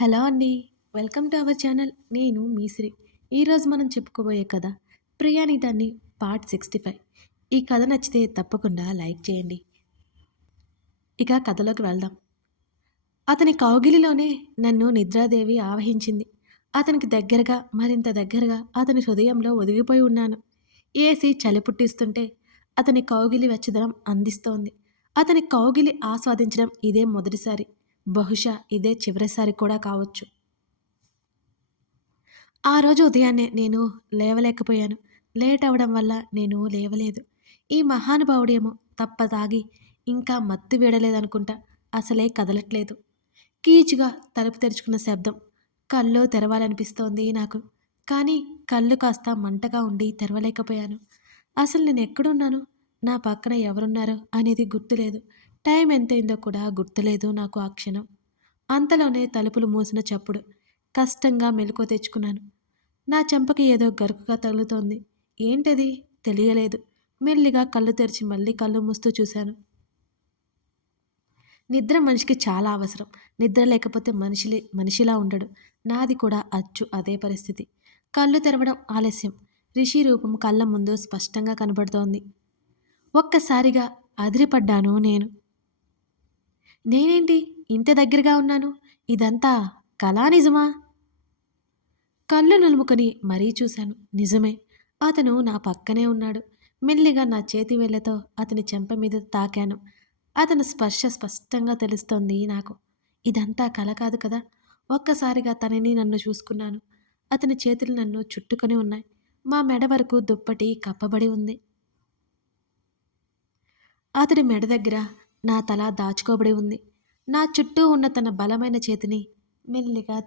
Hello అండి. Welcome to our channel. నేను మీ శ్రీ. ఈరోజు మనం చెప్పుకోబోయే కథ 'ప్రియానీతాన్ని' పార్ట్ 65. ఈ కథ నచ్చితే తప్పకుండా లైక్ చేయండి. ఇక కథలోకి వెళ్దాం. అతని కౌగిలిలోనే నన్ను నిద్రాదేవి ఆవహించింది. అతనికి దగ్గరగా, మరింత దగ్గరగా అతని హృదయంలో ఒదిగిపోయి ఉన్నాను. ఏసీ చలి పుట్టిస్తుంటే అతని కౌగిలి వెచ్చదనం అందిస్తోంది. అతని కౌగిలి ఆస్వాదించడం ఇదే మొదటిసారి. బహుశా ఇదే చివరిసారి కూడా కావచ్చు. ఆ రోజు ఉదయాన్నే నేను లేవలేకపోయాను. లేట్ అవ్వడం వల్ల నేను లేవలేదు. ఈ మహానుభావుడేమో తప్పతాగి ఇంకా మత్తు వీడలేదనుకుంటా. అసలే కదలట్లేదు. కీచుగా తలుపు తెరుచుకున్న శబ్దం. కళ్ళు తెరవాలనిపిస్తోంది నాకు. కానీ కళ్ళు కాస్త మంటగా ఉండి తెరవలేకపోయాను. అసలు నేనెక్కడున్నాను? నా పక్కన ఎవరున్నారో అనేది గుర్తులేదు. టైం ఎంతయిందో కూడా గుర్తులేదు నాకు ఆ క్షణం. అంతలోనే తలుపులు మూసిన చప్పుడు. కష్టంగా మెలకువ తెచ్చుకున్నాను. నా చెంపకి ఏదో గరుకుగా తగులుతోంది. ఏంటది? తెలియలేదు. మెల్లిగా కళ్ళు తెరిచి మళ్ళీ కళ్ళు మూస్తూ చూశాను. నిద్ర మనిషికి చాలా అవసరం. నిద్ర లేకపోతే మనిషిలా ఉండడు. నాది కూడా అచ్చు అదే పరిస్థితి. కళ్ళు తెరవడం ఆలస్యం. రిషి రూపం కళ్ళ ముందు స్పష్టంగా కనబడుతోంది. ఒక్కసారిగా అదిరిపడ్డాను నేను. నేనేంటి ఇంత దగ్గరగా ఉన్నాను? ఇదంతా కలా నిజమా? కళ్ళు నలుముకొని మరీ చూశాను. నిజమే. అతను నా పక్కనే ఉన్నాడు. మెల్లిగా నా చేతి వేళ్లతో అతని చెంప మీద తాకాను. అతని స్పర్శ స్పష్టంగా తెలుస్తోంది నాకు. ఇదంతా కల కాదు కదా. ఒక్కసారిగా తనని నన్ను చూసుకున్నాను. అతని చేతులు నన్ను చుట్టుకొని ఉన్నాయి. మా మెడ వరకు దుప్పటి కప్పబడి ఉంది. అతడి మెడ దగ్గర నా తల దాచుకోబడి ఉంది. నా చుట్టూ ఉన్న తన బలమైన చేతిని మెల్లిగా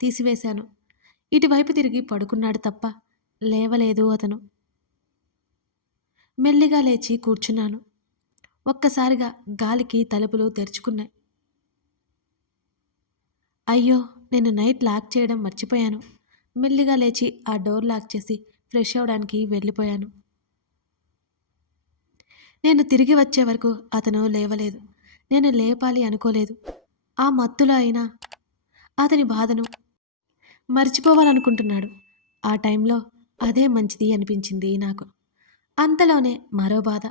తీసివేశాను. ఇటువైపు తిరిగి పడుకున్నాడు తప్ప లేవలేదు అతను. మెల్లిగా లేచి కూర్చున్నాను. ఒక్కసారిగా గాలికి తలుపులు తెరుచుకున్నాయి. అయ్యో, నేను నైట్ లాక్ చేయడం మర్చిపోయాను. మెల్లిగా లేచి ఆ డోర్ లాక్ చేసి ఫ్రెష్ అవడానికి వెళ్ళిపోయాను. నేను తిరిగి వచ్చే వరకు అతను లేవలేదు. నేను లేపాలి అనుకోలేదు. ఆ మత్తులో అయినా అతని బాధను మర్చిపోవాలనుకుంటున్నాడు. ఆ టైంలో అదే మంచిది అనిపించింది నాకు. అంతలోనే మరో బాధ.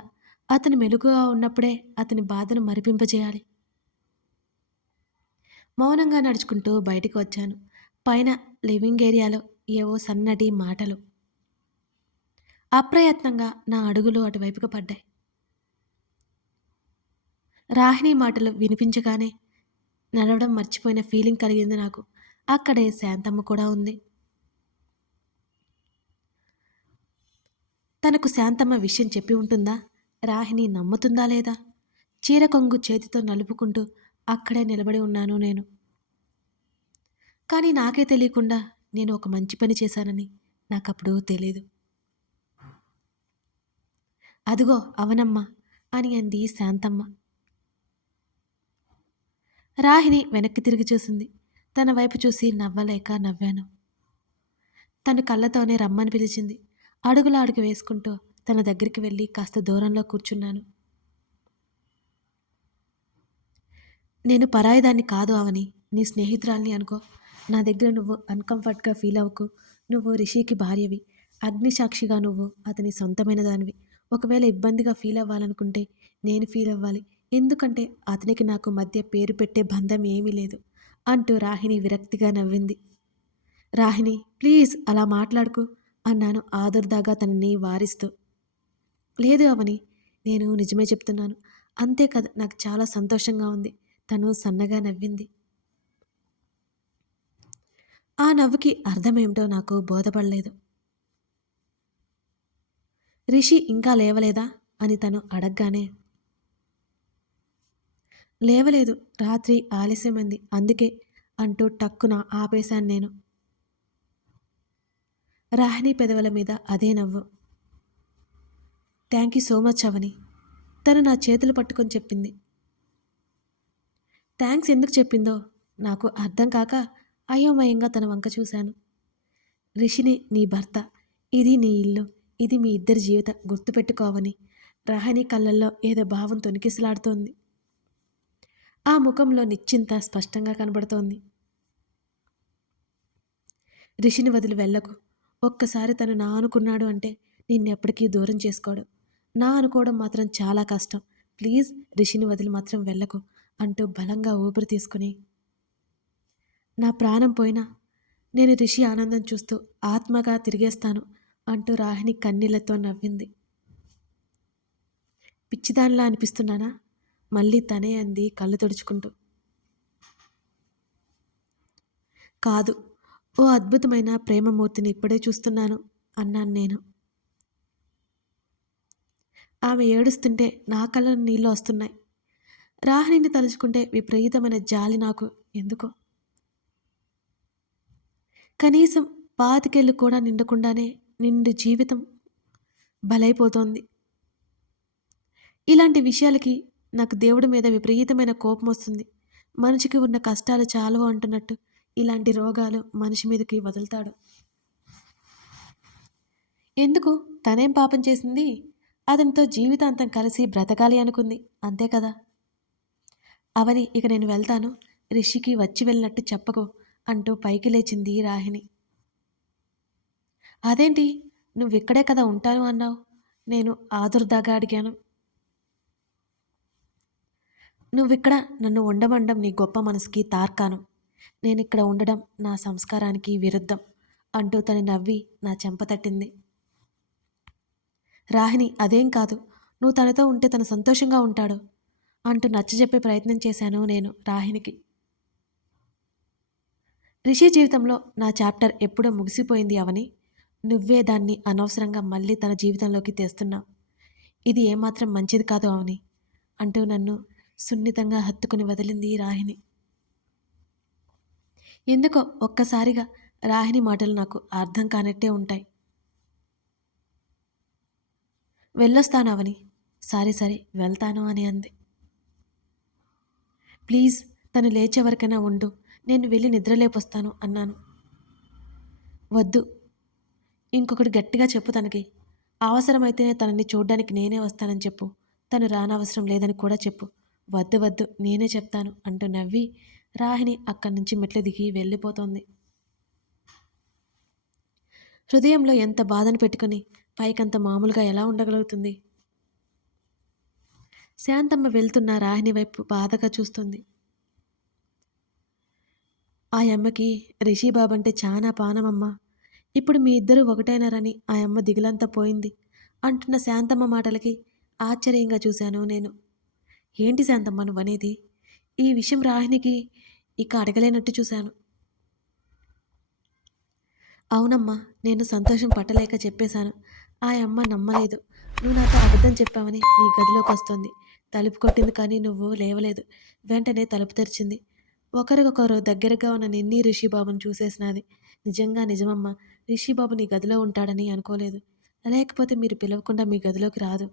అతను మెలకువగా ఉన్నప్పుడే అతని బాధను మరిపింపజేయాలి. మౌనంగా నడుచుకుంటూ బయటికి వచ్చాను. పైన లివింగ్ ఏరియాలో ఏవో సన్నటి మాటలు. అప్రయత్నంగా నా అడుగులు అటువైపుకు పడ్డాయి. రాహిణి మాటలు వినిపించగానే నడవడం మర్చిపోయిన ఫీలింగ్ కలిగింది నాకు. అక్కడే శాంతమ్మ కూడా ఉంది. తనకు శాంతమ్మ విషయం చెప్పి ఉంటుందా? రాహిణి నమ్ముతుందా లేదా? చీర కొంగు చేతితో నలుపుకుంటూ అక్కడే నిలబడి ఉన్నాను నేను. కానీ నాకే తెలియకుండా నేను ఒక మంచి పని చేశానని నాకప్పుడు తెలీదు. అదిగో అవనమ్మా అని అంది శాంతమ్మ. రాహిణి వెనక్కి తిరిగి చూసింది. తన వైపు చూసి నవ్వలేక నవ్వాను. తను కళ్ళతోనే రమ్మని పిలిచింది. అడుగుల అడుగు వేసుకుంటూ తన దగ్గరికి వెళ్ళి కాస్త దూరంలో కూర్చున్నాను. నేను పరాయిదాన్ని కాదు అవని. నీ స్నేహితురాల్ని అనుకో. నా దగ్గర నువ్వు అన్కంఫర్ట్గా ఫీల్ అవ్వకు. నువ్వు రిషికి భార్యవి. అగ్నిసాక్షిగా నువ్వు అతని సొంతమైన దానివి. ఒకవేళ ఇబ్బందిగా ఫీల్ అవ్వాలనుకుంటే నేను ఫీల్ అవ్వాలి. ఎందుకంటే అతనికి నాకు మధ్య పేరు పెట్టే బంధం ఏమీ లేదు అంటూ రాహిణి విరక్తిగా నవ్వింది. రాహిణి, ప్లీజ్ అలా మాట్లాడుకు అన్నాను ఆదుర్దాగా తనని వారిస్తూ. లేదు అవని, నేను నిజమే చెప్తున్నాను. అంతే కదా, నాకు చాలా సంతోషంగా ఉంది. తను సన్నగా నవ్వింది. ఆ నవ్వుకి అర్థమేమిటో నాకు బోధపడలేదు. రిషి ఇంకా లేవలేదా అని తను అడగగానే, లేవలేదు, రాత్రి ఆలస్యమైంది అందుకే అంటూ టక్కున ఆపేశాను నేను. రాహిణి పెదవుల మీద అదే నవ్వు. థ్యాంక్ యూ సో మచ్ అవని. తను నా చేతులు పట్టుకొని చెప్పింది. థ్యాంక్స్ ఎందుకు చెప్పిందో నాకు అర్థం కాక అయోమయంగా తన వంక చూశాను. రిషిని నీ భర్త. ఇది నీ ఇల్లు. ఇది మీ ఇద్దరి జీవితం గుర్తుపెట్టుకోవని. రాహిణి కళ్ళల్లో ఏదో భావం తొనికిసలాడుతోంది. ఆ ముఖంలో నిశ్చింత స్పష్టంగా కనబడుతోంది. రిషిని వదిలి వెళ్ళకు. ఒక్కసారి తను నా అనుకున్నాడు అంటే నిన్నెప్పటికీ దూరం చేసుకోడు. నా అనుకోవడం మాత్రం చాలా కష్టం. ప్లీజ్ రిషిని వదిలి మాత్రం వెళ్ళకు అంటూ బలంగా ఊపిరి తీసుకుని, నా ప్రాణం పోయినా నేను రిషి ఆనందం చూస్తూ ఆత్మగా తిరిగేస్తాను అంటూ రాహిణి కన్నీళ్లతో నవ్వింది. పిచ్చిదానిలా అనిపిస్తున్నానా? మళ్ళీ తనే అంది కళ్ళు తుడుచుకుంటూ. కాదు, ఓ అద్భుతమైన ప్రేమమూర్తిని ఇప్పుడే చూస్తున్నాను అన్నాను నేను. ఆమె ఏడుస్తుంటే నా కళ్ళలో నీళ్ళు వస్తున్నాయి. రాహిణిని తలుచుకుంటే విపరీతమైన జాలి నాకు ఎందుకో. కనీసం 25 కూడా నిండకుండానే నిండు జీవితం బలైపోతోంది. ఇలాంటి విషయాలకి నాకు దేవుడి మీద విపరీతమైన కోపం వస్తుంది. మనిషికి ఉన్న కష్టాలు చాలవు అంటున్నట్టు ఇలాంటి రోగాలు మనిషి మీదకి వదులుతాడు. ఎందుకు? తనేం పాపం చేసింది? అతనితో జీవితాంతం కలిసి బ్రతకాలి అనుకుంది, అంతే కదా. అవని, ఇక నేను వెళ్తాను. రిషికి వచ్చి వెళ్ళినట్టు చెప్పకు అంటూ పైకి లేచింది రాహిణి. అదేంటి, నువ్విక్కడే కదా ఉంటాను అన్నావు? నేను ఆదుర్దాగా అడిగాను. నువ్విక్కడ నన్ను ఉండమండం నీ గొప్ప మనసుకి తార్కాణం. నేనిక్కడ ఉండడం నా సంస్కారానికి విరుద్ధం అంటూ తను నవ్వి నా చెంప తట్టింది. రాహిణి, అదేం కాదు. నువ్వు తనతో ఉంటే తను సంతోషంగా ఉంటాడు అంటూ నచ్చజెప్పే ప్రయత్నం చేశాను నేను రాహిణికి. రిషి జీవితంలో నా చాప్టర్ ఎప్పుడో ముగిసిపోయింది అవని. నువ్వే దాన్ని అనవసరంగా మళ్ళీ తన జీవితంలోకి తెస్తున్నావు. ఇది ఏమాత్రం మంచిది కాదు అవని అంటూ నన్ను సున్నితంగా హత్తుకుని వదిలింది రాహిణి. ఎందుకో ఒక్కసారిగా రాహిణి మాటలు నాకు అర్థం కానట్టే ఉంటాయి. వెళ్ళొస్తాను అవని. సరే సరే వెళ్తాను అని అంది. ప్లీజ్ తను లేచే వరకైనా ఉండు, నేను వెళ్ళి నిద్రలేపొస్తాను అన్నాను. వద్దు, ఇంకొకటి గట్టిగా చెప్పు తనకి. అవసరమైతేనే తనని చూడ్డానికి నేనే వస్తానని చెప్పు. తను రానవసరం లేదని కూడా చెప్పు. వద్దు వద్దు, నేనే చెప్తాను అంటూ నవ్వి రాహిణి అక్కడి నుంచి మెట్లు దిగి వెళ్ళిపోతోంది. హృదయంలో ఎంత బాధను పెట్టుకుని పైకంత మామూలుగా ఎలా ఉండగలుగుతుంది? శాంతమ్మ వెళ్తున్న రాహిణి వైపు బాధగా చూస్తుంది. ఆ అమ్మకి రిషిబాబు అంటే చాలా పానమమ్మ. ఇప్పుడు మీ ఇద్దరూ ఒకటైనారని ఆ అమ్మ దిగులంతా పోయింది అంటున్న శాంతమ్మ మాటలకి ఆశ్చర్యంగా చూశాను నేను. ఏంటి శాంతమ్మ నువ్వనేది? ఈ విషయం రాహిణికి ఇక అడగలేనట్టు చూశాను. అవునమ్మా, నేను సంతోషం పట్టలేక చెప్పేశాను. ఆ అమ్మ నమ్మలేదు. నువ్వు నాతో అబద్ధం చెప్పావని నీ గదిలోకి వస్తుంది. తలుపు కొట్టింది కానీ నువ్వు లేవలేదు. వెంటనే తలుపు తెరిచింది. ఒకరికొకరు దగ్గరగా ఉన్న నిన్నీ రిషిబాబుని చూసేసినది. నిజంగా నిజమమ్మా, రిషిబాబు నీ గదిలో ఉంటాడని అనుకోలేదు. లేకపోతే మీరు పిలవకుండా మీ గదిలోకి రాదు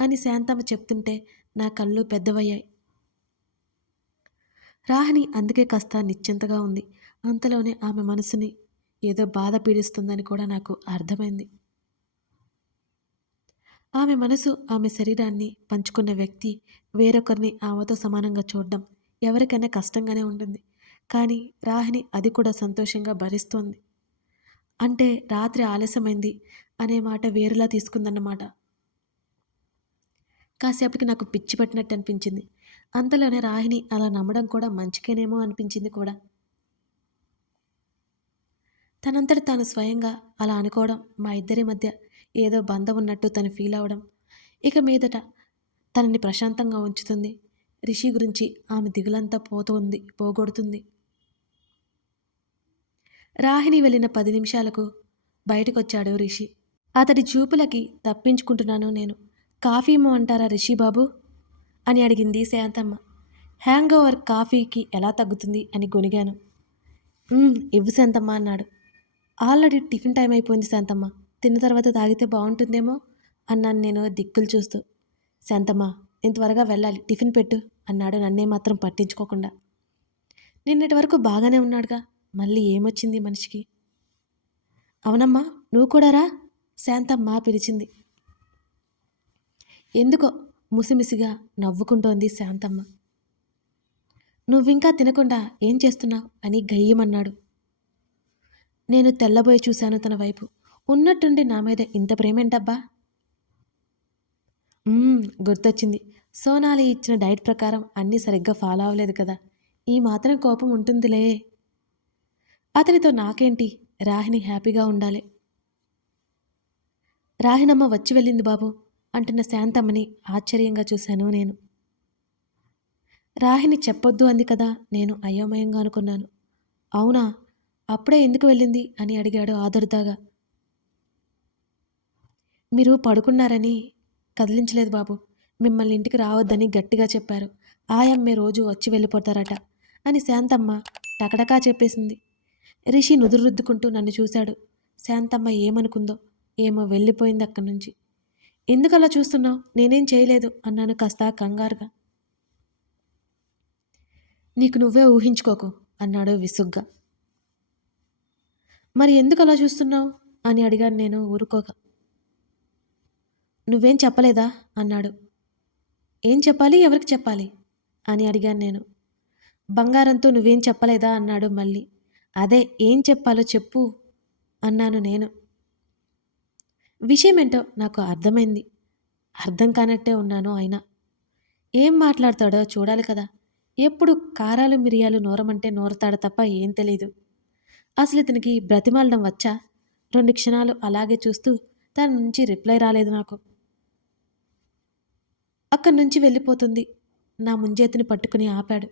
అని శాంతమ్మ చెప్తుంటే నా కళ్ళు పెద్దవయ్యాయి. రాహిణి అందుకే కాస్త నిశ్చింతగా ఉంది. అంతలోనే ఆమె మనసుని ఏదో బాధ పీడిస్తుందని కూడా నాకు అర్థమైంది. ఆమె మనసు, ఆమె శరీరాన్ని పంచుకున్న వ్యక్తి వేరొకరిని ఆమెతో సమానంగా చూడడం ఎవరికైనా కష్టంగానే ఉంటుంది. కానీ రాహిణి అది కూడా సంతోషంగా భరిస్తోంది. అంటే రాత్రి ఆలస్యమైంది అనే మాట వేరులా తీసుకుందన్నమాట. కాసేపటికి నాకు పిచ్చి పట్టినట్టు అనిపించింది. అంతలోనే రాహిణి అలా నమ్మడం కూడా మంచికేనేమో అనిపించింది కూడా. తనంతట తాను స్వయంగా అలా అనుకోవడం, మా ఇద్దరి మధ్య ఏదో బంధం ఉన్నట్టు తను ఫీల్ అవ్వడం ఇక మీదట తనని ప్రశాంతంగా ఉంచుతుంది. రిషి గురించి ఆమె దిగులంతా పోగొడుతుంది. రాహిణి వెళ్ళిన 10 నిమిషాలకు బయటకొచ్చాడు రిషి. అతడి చూపులకి తప్పించుకుంటున్నాను నేను. కాఫీ ఇమ్మంటారా రిషి బాబు అని అడిగింది శాంతమ్మ. హ్యాంగ్ ఓవర్ కాఫీకి ఎలా తగ్గుతుంది అని గొనిగాను. ఇవ్వు శాంతమ్మ అన్నాడు. ఆల్రెడీ టిఫిన్ టైం అయిపోయింది శాంతమ్మ. తిన్న తర్వాత తాగితే బాగుంటుందేమో అన్నాను నేను దిక్కులు చూస్తూ. శాంతమ్మ, నేను త్వరగా వెళ్ళాలి, టిఫిన్ పెట్టు అన్నాడు నన్నే మాత్రం పట్టించుకోకుండా. నిన్నటి వరకు బాగానే ఉన్నాడుగా, మళ్ళీ ఏమొచ్చింది మనిషికి? అవునమ్మా, నువ్వు కూడా రా, శాంతమ్మ పిలిచింది. ఎందుకో ముసిమిసిగా నవ్వుకుంటోంది శాంతమ్మ. నువ్వింకా తినకుండా ఏం చేస్తున్నావు అని గయ్యమన్నాడు. నేను తెల్లబోయి చూశాను తన వైపు. ఉన్నట్టుండి నా మీద ఇంత ప్రేమేంటబ్బా! గుర్తొచ్చింది. సోనాలి ఇచ్చిన డైట్ ప్రకారం అన్నీ సరిగ్గా ఫాలో అవ్వలేదు కదా! ఈ మాత్రం కోపం ఉంటుందిలే. అతనితో నాకేంటి? రాహిణి హ్యాపీగా ఉండాలి. రాహిణమ్మ వచ్చి వెళ్ళింది బాబు అంటున్న శాంతమ్మని ఆశ్చర్యంగా చూశాను నేను. రాహిణి చెప్పొద్దు అంది కదా! నేను అయోమయంగా అనుకున్నాను. అవునా? అప్పుడే ఎందుకు వెళ్ళింది అని అడిగాడు ఆదుర్దాగా. మీరు పడుకున్నారని కదిలించలేదు బాబు. మిమ్మల్ని ఇంటికి రావద్దని గట్టిగా చెప్పారు. ఆయమ్మే రోజు వచ్చి వెళ్ళిపోతారట అని శాంతమ్మ టకటకా చెప్పేసింది. రిషి నుదురుద్దుకుంటూ నన్ను చూశాడు. శాంతమ్మ ఏమనుకుందో ఏమో వెళ్ళిపోయింది అక్కడి నుంచి. ఎందుకలా చూస్తున్నావు? నేనేం చేయలేదు అన్నాను కాస్త కంగారుగా. నీకు నువ్వే ఊహించుకోకు అన్నాడు విసుగ్గా. మరి ఎందుకలా చూస్తున్నావు అని అడిగాను నేను ఊరుకోక. నువ్వేం చెప్పలేదా అన్నాడు. ఏం చెప్పాలి? ఎవరికి చెప్పాలి అని అడిగాను నేను. బంగారంతో నువ్వేం చెప్పలేదా అన్నాడు మళ్ళీ. అదే ఏం చెప్పాలో చెప్పు అన్నాను నేను. విషయమేంటో నాకు అర్థమైంది. అర్థం కానట్టే ఉన్నాను అయినా. ఏం మాట్లాడతాడో చూడాలి కదా. ఎప్పుడు కారాలు మిరియాలు నూరమంటే నూరతాడు తప్ప ఏం తెలీదు. అసలు ఇతనికి బ్రతిమాలడం వచ్చా? 2 క్షణాలు అలాగే చూస్తూ తన నుంచి రిప్లై రాలేదు నాకు. అక్కడి నుంచి వెళ్ళిపోతుంది. నా ముంజేతిని పట్టుకుని ఆపాడు.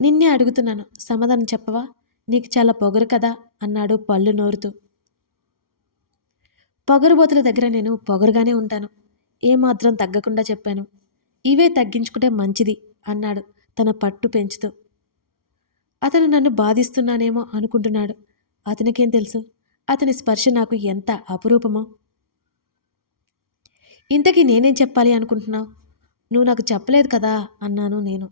నిన్నే అడుగుతున్నాను, సమాధానం చెప్పవా? నీకు చాలా పొగరు కదా అన్నాడు పళ్ళు నోరుతూ. పొగరుబోతుల దగ్గర నేను పొగరుగానే ఉంటాను. ఏమాత్రం తగ్గకుండా చెప్పాను. ఇవే తగ్గించుకుంటే మంచిది అన్నాడు తన పట్టు పెంచుతూ. అతను నన్ను బాధిస్తున్నానేమో అనుకుంటున్నాడు. అతనికేం తెలుసు అతని స్పర్శ నాకు ఎంత అపురూపమో. ఇంతకీ నేనేం చెప్పాలి అనుకుంటున్నావు? నువ్వు నాకు చెప్పలేదు కదా అన్నాను నేను.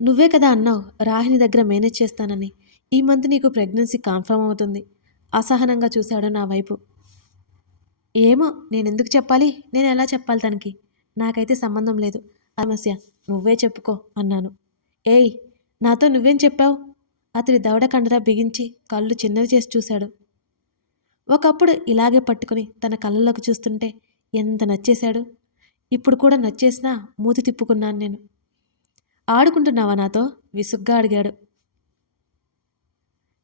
నువ్వే కదా అన్నావు రాహిణి దగ్గర మేనేజ్ చేస్తానని. ఈ మంత్ నీకు ప్రెగ్నెన్సీ కన్ఫర్మ్ అవుతుంది. అసహనంగా చూశాడు నా వైపు. ఏమో నేనెందుకు చెప్పాలి? నేను ఎలా చెప్పాలి తనకి? నాకైతే సంబంధం లేదు. సమస్య నువ్వే చెప్పుకో అన్నాను. ఏయ్, నాతో నువ్వేం చెప్పావు? అతడి దవడ కండరా బిగించి కళ్ళు చిన్నవి చేసి చూశాడు. ఒకప్పుడు ఇలాగే పట్టుకుని తన కళ్ళలోకి చూస్తుంటే ఎంత నచ్చేశాడు. ఇప్పుడు కూడా నచ్చేసినా మూతి తిప్పుకున్నాను నేను. ఆడుకుంటున్నావా నాతో? విసుగ్గా అడిగాడు.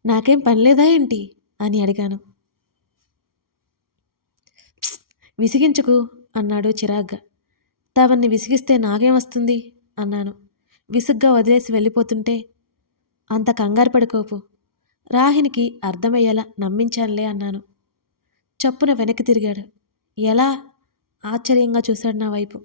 నాకేం పనిలేదా ఏంటి అని అడిగాను. విసిగించుకు అన్నాడు చిరాగ్గా. తవన్ని విసిగిస్తే నాకేమొస్తుంది అన్నాను. విసుగ్గా వదిలేసి వెళ్ళిపోతుంటే అంత కంగారు పడుకోపు, రాహినికి అర్థమయ్యేలా నమ్మించానులే అన్నాను. చప్పున వెనక్కి తిరిగాడు. ఎలా? ఆశ్చర్యంగా చూశాడు నా వైపు.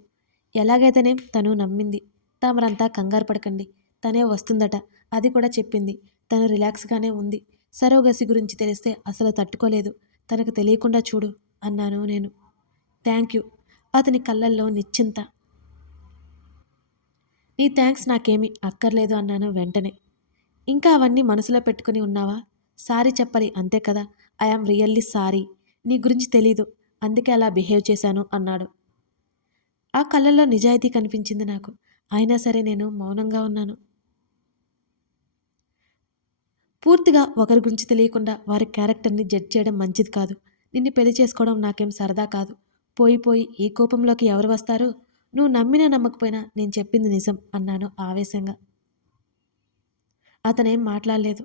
ఎలాగైతేనేం తను నమ్మింది. తమరంతా కంగారు పడకండి, తనే వస్తుందట, అది కూడా చెప్పింది. తను రిలాక్స్గానే ఉంది. సరోగసి గురించి తెలిస్తే అసలు తట్టుకోలేదు. తనకు తెలియకుండా చూడు అన్నాను నేను. Thank you. అతని కళ్ళల్లో నిశ్చింత. నీ థ్యాంక్స్ నాకేమీ అక్కర్లేదు అన్నాను వెంటనే. ఇంకా అవన్నీ మనసులో పెట్టుకుని ఉన్నావా? సారీ చెప్పాలి అంతే కదా. I am really sorry. నీ గురించి తెలీదు, అందుకే అలా బిహేవ్ చేశాను అన్నాడు. ఆ కళ్ళల్లో నిజాయితీ కనిపించింది నాకు. అయినా సరే నేను మౌనంగా ఉన్నాను. పూర్తిగా ఒకరి గురించి తెలియకుండా వారి క్యారెక్టర్ని జడ్జ్ చేయడం మంచిది కాదు. నిన్ను పెళ్లి చేసుకోవడం నాకేం సరదా కాదు. పోయి పోయి ఈ కోపంలోకి ఎవరు వస్తారు? నువ్వు నమ్మినా నమ్మకపోయినా నేను చెప్పింది నిజం అన్నాను ఆవేశంగా. అతనేం మాట్లాడలేదు.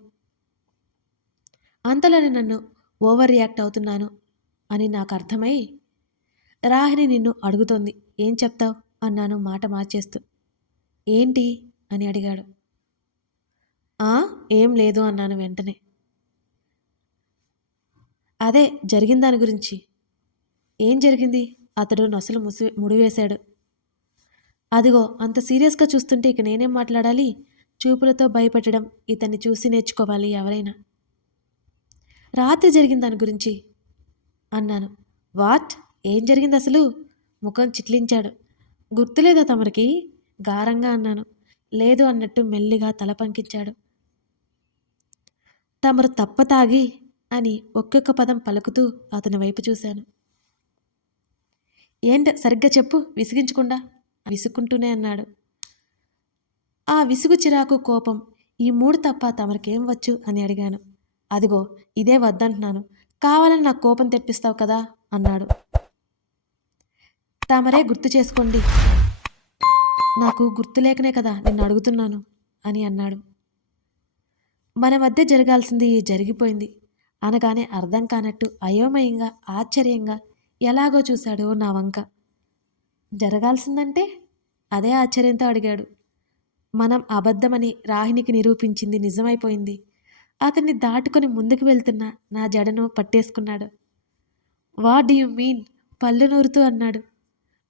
అంతలోనే నన్ను ఓవర్ రియాక్ట్ అవుతున్నాను అని నాకు అర్థమై, రాహిణి నిన్ను అడుగుతోంది, ఏం చెప్తావు అన్నాను మాట మార్చేస్తూ. ఏంటి అని అడిగాడు. ఆ, ఏం లేదు అన్నాను వెంటనే. అదే జరిగిన దాని గురించి. ఏం జరిగింది? అతడు నొసలు ముడివేశాడు. అదిగో అంత సీరియస్గా చూస్తుంటే ఇక నేనేం మాట్లాడాలి? చూపులతో భయపెట్టడం ఇతన్ని చూసి నేర్చుకోవాలి ఎవరైనా. రాత్రి జరిగిన దాని గురించి అన్నాను. వాట్? ఏం జరిగింది అసలు? ముఖం చిట్లించాడు. గుర్తులేదా తమరికి? గారంగా అన్నాను. లేదు అన్నట్టు మెల్లిగా తల పంకించాడు. తమరు తప్ప తాగి అని ఒక్కొక్క పదం పలుకుతూ అతని వైపు చూశాను. ఏంట సరిగ్గా చెప్పు విసిగించకుండా విసుక్కుంటూనే అన్నాడు. ఆ విసుగు చిరాకు కోపం ఈ 3 తప్ప తమరికేం వచ్చు అని అడిగాను. అదిగో ఇదే వద్దంటున్నాను. కావాలని నాకు కోపం తెప్పిస్తావు కదా అన్నాడు. తమరే గుర్తు చేసుకోండి. నాకు గుర్తు లేకనే కదా నిన్ను అడుగుతున్నాను అని అన్నాడు. మన మధ్య జరగాల్సింది జరిగిపోయింది అనగానే అర్థం కానట్టు అయోమయంగా ఆశ్చర్యంగా ఎలాగో చూశాడు నా వంక. జరగాల్సిందంటే అదే ఆశ్చర్యంతో అడిగాడు. మనం అబద్ధమని రాహినికి నిరూపించింది నిజమైపోయింది. అతన్ని దాటుకొని ముందుకు వెళ్తున్న నా జడను పట్టేసుకున్నాడు. What do you mean? పళ్ళు నూరుతూ అన్నాడు.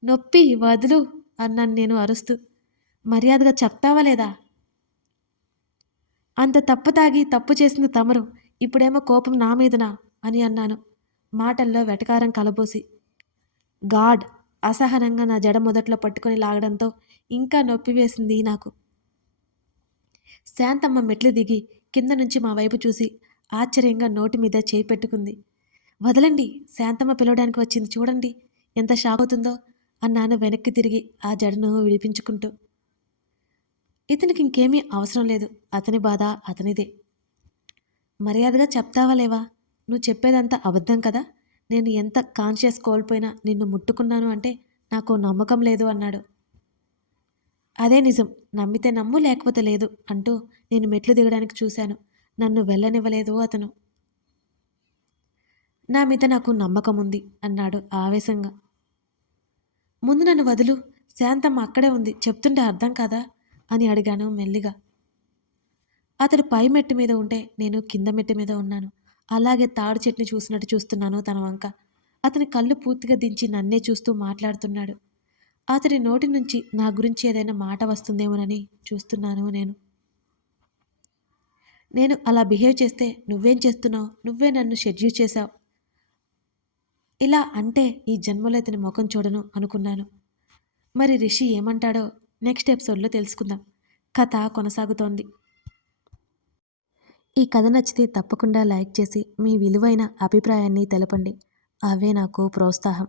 నొప్పి వదులు అన్నాను నేను అరుస్తూ. మర్యాదగా చెప్తావా లేదా? అంత తప్పు తాగి తప్పు చేసింది తమరు, ఇప్పుడేమో కోపం నా మీదనా అని అన్నాను మాటల్లో వెటకారం కలబోసి. గాడ్ అసహనంగా నా జడ మొదట్లో పట్టుకొని లాగడంతో ఇంకా నొప్పి వేసింది నాకు. శాంతమ్మ మెట్లు దిగి కింద నుంచి మా వైపు చూసి ఆశ్చర్యంగా నోటి మీద చేయి పెట్టుకుంది. వదలండి, శాంతమ్మ పిలవడానికి వచ్చింది చూడండి ఎంత షాక్ అవుతుందో అన్నాను వెనక్కి తిరిగి ఆ జడను విడిపించుకుంటూ. ఇతనికి ఇంకేమీ అవసరం లేదు, అతని బాధ అతనిదే. మర్యాదగా చెప్తావా లేవా? నువ్వు చెప్పేదంతా అబద్ధం కదా? నేను ఎంత కాన్షియస్ కోల్పోయినా నిన్ను ముట్టుకున్నాను అంటే నాకు నమ్మకం లేదు అన్నాడు. అదే నిజం, నమ్మితే నమ్ము లేకపోతే లేదు అంటూ నేను మెట్లు దిగడానికి చూశాను. నన్ను వెళ్ళనివ్వలేదు అతను. నా మీద నాకు నమ్మకం ఉంది అన్నాడు ఆవేశంగా. ముందు నన్ను వదులు, శాంతమ్మ అక్కడే ఉంది, చెప్తుంటే అర్థం కాదా అని అడిగాను మెల్లిగా. అతడు పై మెట్టు మీద ఉంటే నేను కింద మెట్టు మీద ఉన్నాను. అలాగే తాడు చెట్టుని చూసినట్టు చూస్తున్నాను తన వంక. అతని కళ్ళు పూర్తిగా దించి నన్నే చూస్తూ మాట్లాడుతున్నాడు. అతడి నోటి నుంచి నా గురించి ఏదైనా మాట వస్తుందేమోనని చూస్తున్నాను నేను. నేను అలా బిహేవ్ చేస్తే నువ్వేం చేస్తున్నావు? నువ్వే నన్ను షెడ్యూల్ చేశావు. ఇలా అంటే ఈ జన్మలో ఇతని ముఖం చూడను అనుకున్నాను. మరి రిషి ఏమంటాడో నెక్స్ట్ ఎపిసోడ్లో తెలుసుకుందాం. కథ కొనసాగుతోంది. ఈ కథ నచ్చితే తప్పకుండా లైక్ చేసి మీ విలువైన అభిప్రాయాన్ని తెలపండి. అవే నాకు ప్రోత్సాహం.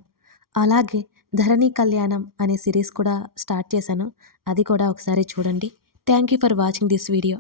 అలాగే ధరణి కళ్యాణం అనే సిరీస్ కూడా స్టార్ట్ చేశాను. అది కూడా ఒకసారి చూడండి. Thank you for watching this video.